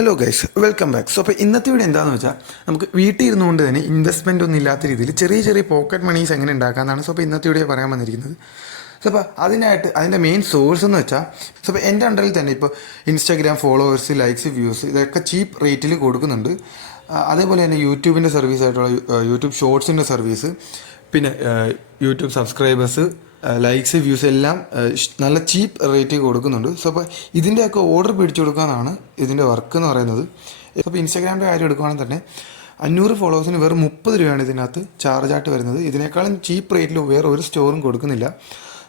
Hello guys, welcome back. അപ്പോൾ ഇന്നത്തെ video എന്താണെന്ന് വെച്ചാൽ നമുക്ക് വീട്ടിൽ ഇരുന്നുകൊണ്ട് തന്നെ ഇൻവെസ്റ്റ്മെൻ്റ് ഒന്നും ഇല്ലാത്ത രീതിയിൽ ചെറിയ ചെറിയ പോക്കറ്റ് മണീസ് എങ്ങനെ ഉണ്ടാക്കാമെന്നാണ്. അപ്പോൾ ഇന്നത്തെ വീഡിയോ പറയാൻ വന്നിരിക്കുന്നത്. അപ്പോൾ അതിൻ്റെ മെയിൻ സോഴ്സ് എന്ന് വെച്ചാൽ അപ്പോൾ എൻ്റെ അണ്ടറിൽ തന്നെ ഇപ്പോൾ ഇൻസ്റ്റാഗ്രാം ഫോളോവേഴ്സ്, ലൈക്സ്, വ്യൂസ് ഇതൊക്കെ ചീപ്പ് റേറ്റിൽ കൊടുക്കുന്നുണ്ട്. അതേപോലെ തന്നെ യൂട്യൂബിൻ്റെ സർവീസ് ആയിട്ടുള്ള യൂട്യൂബ് ഷോർട്സിൻ്റെ സർവീസ്, പിന്നെ യൂട്യൂബ് സബ്സ്ക്രൈബേഴ്സ്, ലൈക്സ്, വ്യൂസ് എല്ലാം നല്ല ചീപ്പ് റേറ്റ് കൊടുക്കുന്നുണ്ട്. സോ അപ്പോൾ ഇതിൻ്റെയൊക്കെ ഓർഡർ പിടിച്ചു കൊടുക്കാനാണ് ഇതിൻ്റെ വർക്ക് എന്ന് പറയുന്നത്. അപ്പോൾ ഇൻസ്റ്റാഗ്രാമിൻ്റെ കാര്യം എടുക്കുകയാണെങ്കിൽ തന്നെ 500 ഫോളോവേഴ്സിന് വെറും 30 രൂപയാണ് ഇതിനകത്ത് ചാർജായിട്ട് വരുന്നത്. ഇതിനേക്കാളും ചീപ്പ് റേറ്റിൽ വേറെ ഒരു സ്റ്റോറും കൊടുക്കുന്നില്ല.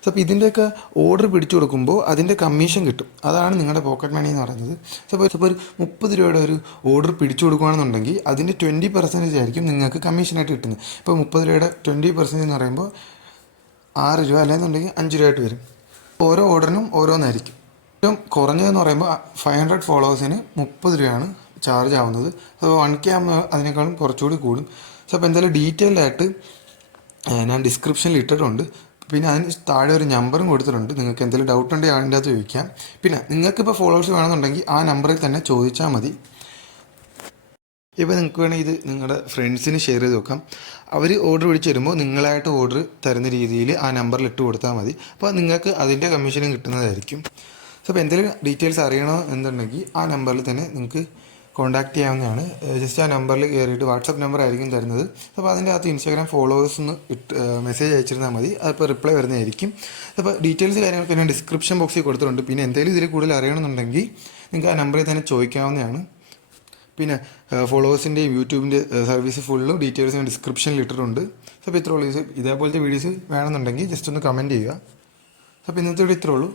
സോ അപ്പോൾ ഇതിൻ്റെയൊക്കെ ഓർഡർ പിടിച്ചു കൊടുക്കുമ്പോൾ അതിൻ്റെ കമ്മീഷൻ കിട്ടും. അതാണ് നിങ്ങളുടെ പോക്കറ്റ് മണി എന്ന് പറയുന്നത്. സോ അപ്പോൾ ഒരു 30 രൂപയുടെ ഒരു ഓർഡർ പിടിച്ചു കൊടുക്കുകയാണെന്നുണ്ടെങ്കിൽ അതിൻ്റെ 20% ആയിരിക്കും നിങ്ങൾക്ക് കമ്മീഷനായിട്ട് കിട്ടുന്നത്. ഇപ്പോൾ 30 രൂപയുടെ 20% എന്ന് പറയുമ്പോൾ 6 രൂപ, അല്ലെന്നുണ്ടെങ്കിൽ 5 രൂപയായിട്ട് വരും. ഓരോ ഓർഡറിനും ഓരോന്നായിരിക്കും. ഏറ്റവും കുറഞ്ഞതെന്ന് പറയുമ്പോൾ 500 ഫോളോവേഴ്സിന് 30 രൂപയാണ് ചാർജ് ആവുന്നത്. അപ്പോൾ 1K ആകുമ്പോൾ അതിനേക്കാളും കുറച്ചുകൂടി കൂടും. സോ അപ്പോൾ എന്തായാലും ഡീറ്റെയിൽഡ് ആയിട്ട് ഞാൻ ഡിസ്ക്രിപ്ഷനിൽ ഇട്ടിട്ടുണ്ട്. പിന്നെ അതിന് താഴെ ഒരു നമ്പറും കൊടുത്തിട്ടുണ്ട്. നിങ്ങൾക്ക് എന്തെങ്കിലും ഡൗട്ട് ഉണ്ടെങ്കിൽ അതിൻ്റെ അകത്ത് ചോദിക്കാം. പിന്നെ നിങ്ങൾക്കിപ്പോൾ ഫോളോവേഴ്സ് വേണമെന്നുണ്ടെങ്കിൽ ആ നമ്പറിൽ തന്നെ ചോദിച്ചാൽ മതി. ഇപ്പോൾ നിങ്ങൾക്ക് വേണമെങ്കിൽ ഇത് നിങ്ങളുടെ ഫ്രണ്ട്സിന് ഷെയർ ചെയ്ത് വെക്കാം. അവർ ഓർഡർ പിടിച്ച് വരുമ്പോൾ നിങ്ങളായിട്ട് ഓർഡർ തരുന്ന രീതിയിൽ ആ നമ്പറിൽ ഇട്ട് കൊടുത്താൽ മതി. അപ്പോൾ നിങ്ങൾക്ക് അതിൻ്റെ കമ്മീഷനും കിട്ടുന്നതായിരിക്കും. സോ അപ്പോൾ എന്തെങ്കിലും ഡീറ്റെയിൽസ് അറിയണോ എന്നുണ്ടെങ്കിൽ ആ നമ്പറിൽ തന്നെ നിങ്ങൾക്ക് കോൺടാക്റ്റ് ചെയ്യാവുന്നതാണ്. ജസ്റ്റ് ആ നമ്പറിൽ കയറിയിട്ട് വാട്സപ്പ് നമ്പർ ആയിരിക്കും തരുന്നത്. അപ്പോൾ അതിൻ്റെ അകത്ത് ഇൻസ്റ്റാഗ്രാം ഫോളോവേഴ്സ് ഒന്ന് മെസ്സേജ് അയച്ചിരുന്നാൽ മതി. അതിപ്പോൾ റിപ്ലൈ വരുന്നതായിരിക്കും. അപ്പോൾ ഡീറ്റെയിൽസ് കാര്യങ്ങളൊക്കെ ഞാൻ ഡിസ്ക്രിപ്ഷൻ ബോക്സിൽ കൊടുത്തിട്ടുണ്ട്. പിന്നെ എന്തെങ്കിലും ഇതിൽ കൂടുതൽ അറിയണമെന്നുണ്ടെങ്കിൽ നിങ്ങൾക്ക് ആ നമ്പറിൽ തന്നെ ചോദിക്കാവുന്നതാണ്. പിന്നെ ഫോളോവേഴ്സിൻ്റെയും യൂട്യൂബിൻ്റെ സർവീസ് ഫുള്ളും ഡീറ്റെയിൽസ് ഞാൻ ഡിസ്ക്രിപ്ഷനിൽ ഇട്ടിട്ടുണ്ട്. അപ്പോൾ ഇത്രേ ഉള്ളൂ. ഇതേപോലത്തെ വീഡിയോസ് വേണമെന്നുണ്ടെങ്കിൽ ജസ്റ്റ് ഒന്ന് കമൻറ്റ് ചെയ്യുക. അപ്പോൾ ഇന്നത്തെ വീഡിയോ ഇത്രേ ഉള്ളൂ.